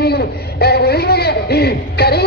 ನೀವು ಒಳ್ಳೆಯ ಕರೆಯ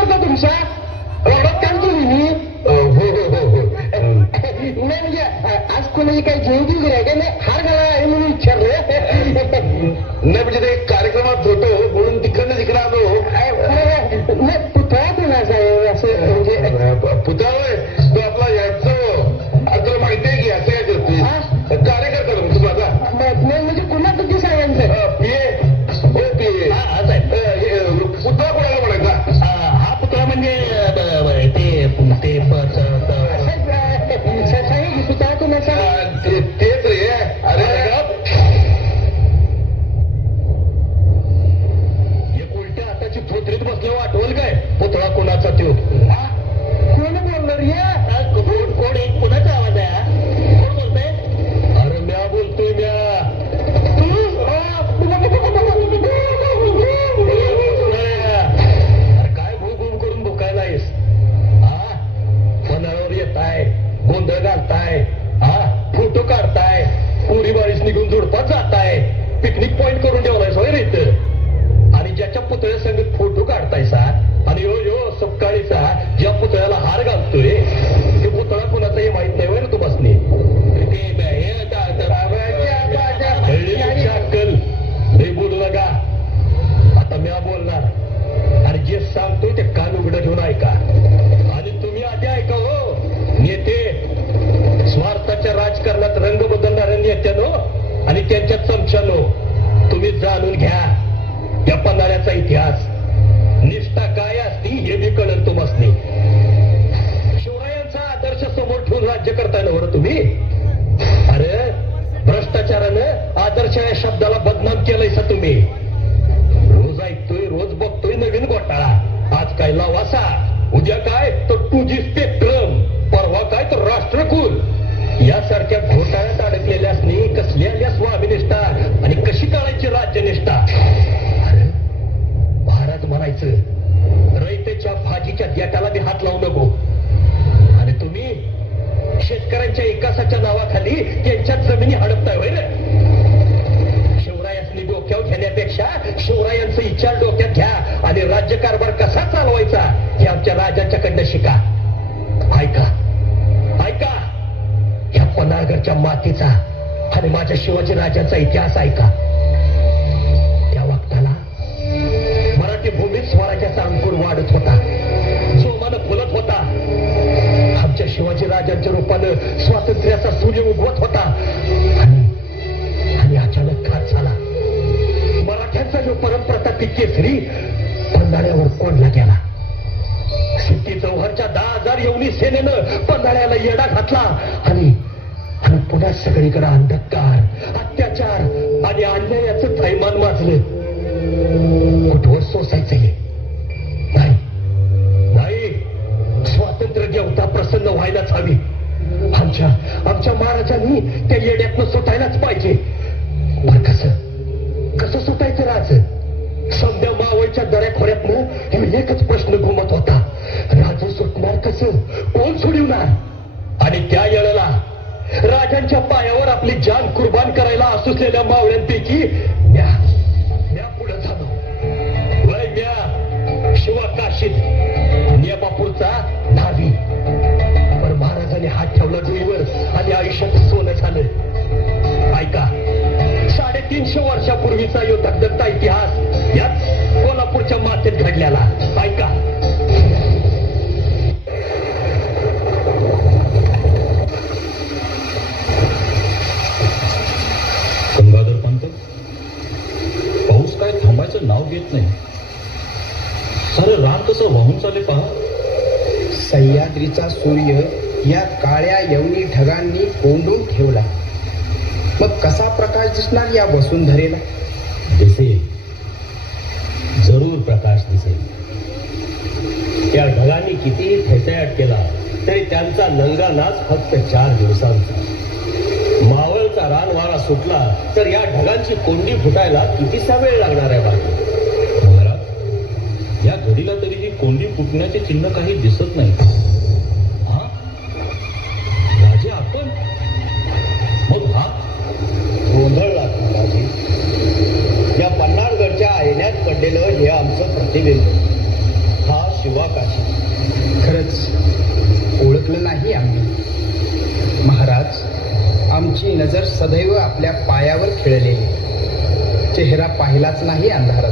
देशावर राज्य करताय ना बरं तुम्ही? अरे भ्रष्टाचारानं आदर्श या शब्दाला बदनाम केलंयसा तुम्ही. रोज ऐकतोय रोज बघतोय नवीन घोटाळा. आज काय लावासा उद्या काय? तर टू जी स्पेक्ट्रम परवा काय? तर राष्ट्रकुल. यासारख्या घोटाळ्यात अडकलेल्या कसली कसल्या आल्या स्वाभिनिष्ठा आणि कशी काढायची राज्यनिष्ठा महाराज म्हणायचं रयतेच्या भाजीच्या देटाला बी हात लावू नको. शेतकऱ्यांच्या विकासाच्या नावाखाली त्यांच्या जमिनी हडपताय होईल. शिवरायांनी डोक्यावर घेण्यापेक्षा शिवरायांचा इच्छा डोक्यात घ्या आणि राज्यकारभार कसा चालवायचा हे आमच्या राजाच्याकडनं शिका. ऐका. ऐका. ह्या पन्हाळगडच्या मातीचा आणि माझ्या शिवाजी राजांचा इतिहास ऐका. विप्लवाच्या स्वातंत्र्याचा सूर्य उगवत होता. आणि अचानक घात झाला. मराठ्यांचा जो परमप्रतापी केसरी पंधाऱ्यावर कोंडला गेला. सिद्धी चौहानच्या दहा हजार येऊनी सेनेनं पंधाऱ्याला येडा घातला. आणि आणि पुन्हा सगळीकडे अंधकार अत्याचार वसुंधरेला दिसेल. जरूर प्रकाश दिसेल. त्या ढगांनी कितीही थैथयाट केला तरी त्यांचा नंगा नाच फक्त चार दिवसांचा. मावळचा रानवारा सुटला तर या ढगांची कोंडी फुटायला कितीसा वेळ लागणार आहे बाकी या घडीला तरी ही कोंडी फुटण्याचे चिन्ह काही दिसत नाही. प्रतिबिंब हा शिवाकाशी. खरंच ओळखलं नाही आम्ही. महाराज आमची नजर सदैव आपल्या पायावर खेळलेली. चेहरा पाहिलाच नाही अंधारात.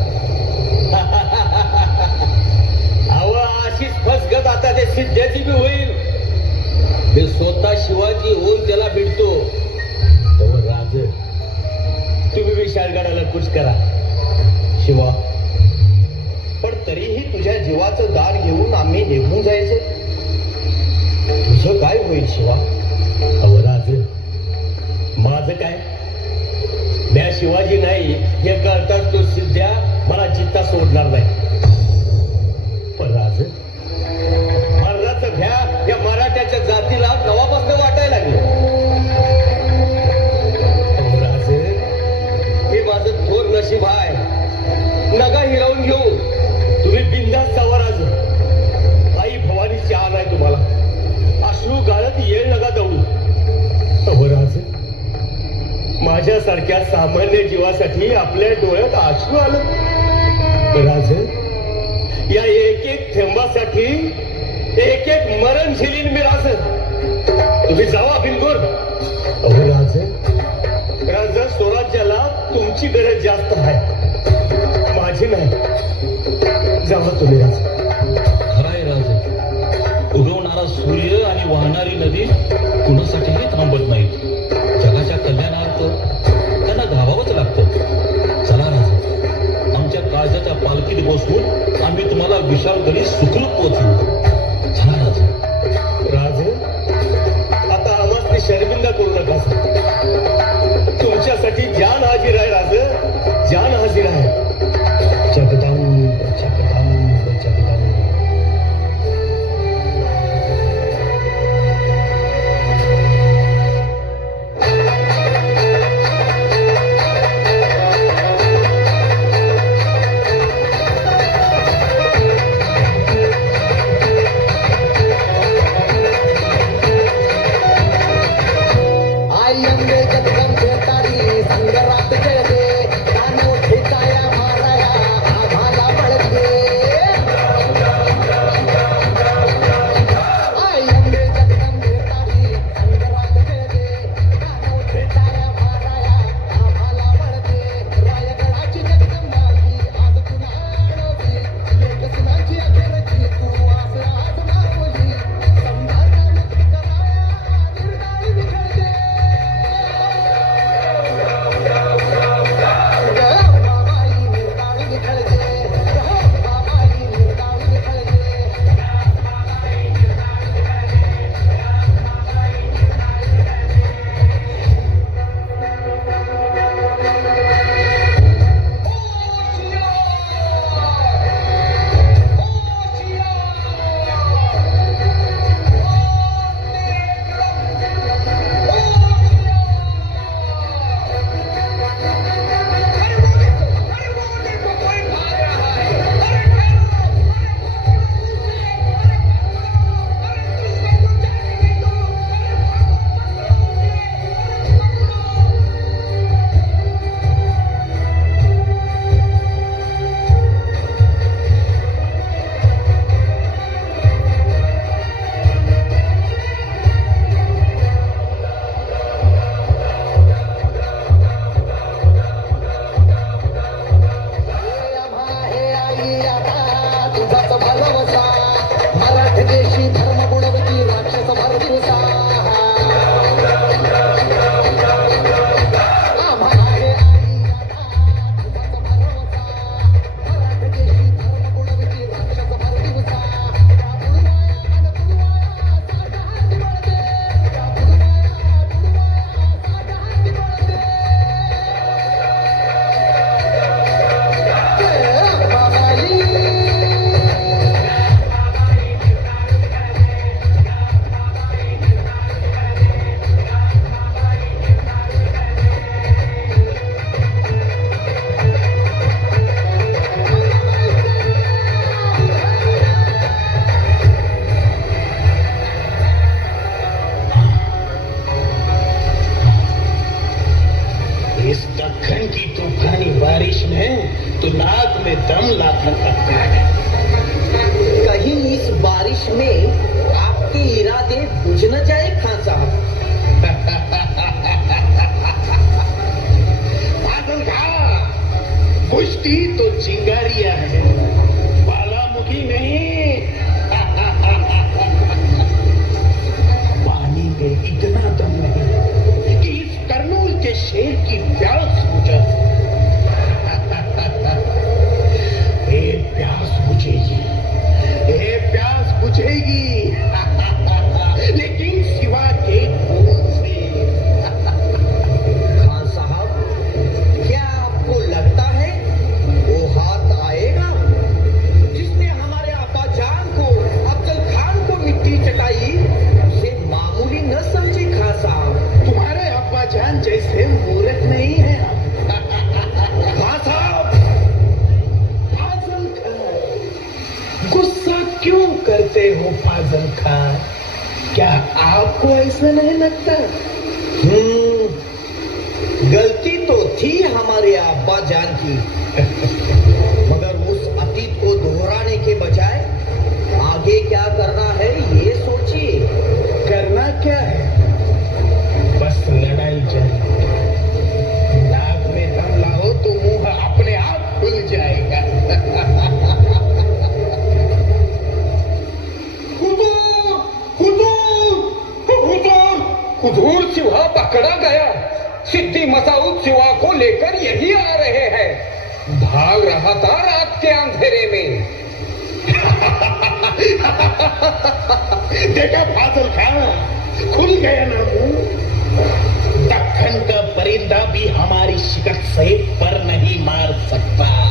अशीच फसगत आता ते सिद्ध्याची बी होईल. मी स्वतः शिवाजी होऊन त्याला भेटतो. राज तुम्ही विशाळगडाला कुछ करा. शिवा शिवाच दार घेऊन आम्ही निघून जायचे. तुझं काय होईल शिवा? अवराज माझं काय? म्या शिवाजी नाही हे कळताच तो सिद्ध्या मला चित्ता सोडणार नाही. सामान्य जीवासाठी आपल्या डोळ्यात आसू आलं. राज या एक एक थेंबासाठी एक एक मरण झेलीन मी राज. तुम्ही जावा बिलगोर अहो राज. राज स्वराज्याला तुमची गरज जास्त आहे. माझी नाही. जावा तुम्ही राज. खराय राजे. उगवणारा सूर्य आणि वाहणारी नदी कुणासाठी Moscú. आपको ऐसा नहीं लगता? हम्म, गलती तो थी हमारे अब्बा जान की। मगर उस अतीत को दोहराने के बजाय आगे क्या करना मसाऊद सिवा पकड़ा गया। सिद्धि मसाऊद सिवा को लेकर यही आ रहे हैं। भाग रहा था रात के अंधेरे में। देखा फाजल खान? खुल गया ना मुँह। दखन का परिंदा भी हमारी शिकत से पर नहीं मार सकता।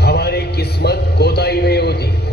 हमारी किस्मत कोताही में होती।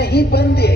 नहीं बंदे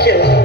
killed.